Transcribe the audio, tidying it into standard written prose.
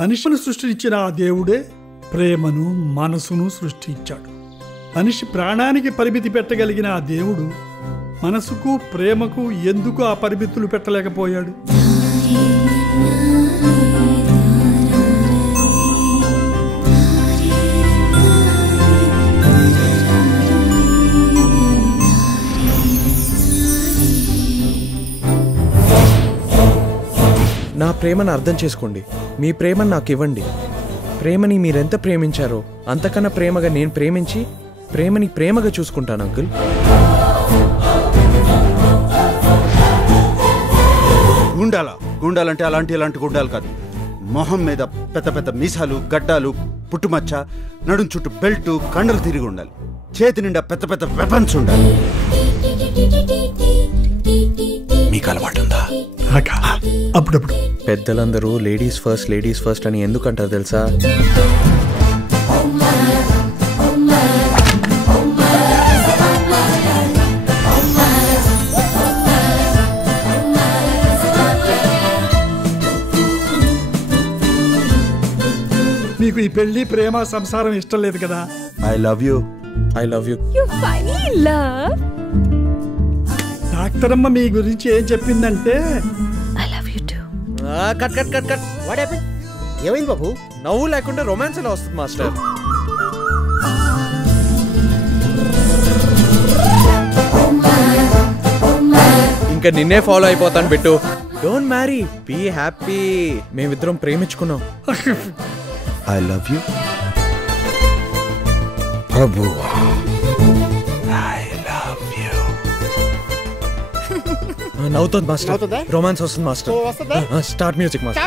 మనిషిని సృష్టించిన ఆ దేవుడే ప్రేమను మనసును సృష్టించాడు. మనిషి ప్రాణానికి పరిమితి పెట్టగలిగిన ఆ దేవుడు మనసుకు ప్రేమకు ఎందుకు ఆ పరిమితులు పెట్టలేకపోయాడు? నా ప్రేమను అర్థం చేసుకోండి. మీ ప్రేమను నాకు ఇవ్వండి. ప్రేమని మీరెంత ప్రేమించారో అంతకన్నా ప్రేమగా నేను ప్రేమించి ప్రేమని ప్రేమగా చూసుకుంటాను అంకుల్. గుండాలంటే ఇలాంటి గుండాలు కాదు. మొహం మీద పెద్ద పెద్ద మీసాలు, గడ్డాలు, పుట్టుమచ్చ, నడుం చుట్టూ బెల్టు, కండలు తిరిగి ఉండాలి. చేతి నిండా పెద్ద పెద్ద వెపన్స్ ఉండాలి. మీకు అలవాటుందా? అప్పుడప్పుడు పెద్దలందరూ లేడీస్ ఫస్ట్ అని ఎందుకంటారు తెలుసా? నీకు ఈ పెళ్లి ప్రేమ సంసారం ఇష్టం లేదు కదా? I love you. డాక్టర్ అమ్మ మీ గురించి ఏం చెప్పిందంటే ఏమైంది బాబు? నవ్వు లేకుండా రొమాన్స్ ఎలా వస్తుంది మాస్టర్? ఇంకా నిన్నే ఫాలో అయిపోతాను Bittu. Don't marry, be happy. మేమిద్దరం ప్రేమించుకున్నాం. I love you Prabhu. నవ్వుతుంది మాస్టర్. రొమాన్స్ వస్తుంది మాస్టర్. Start music master.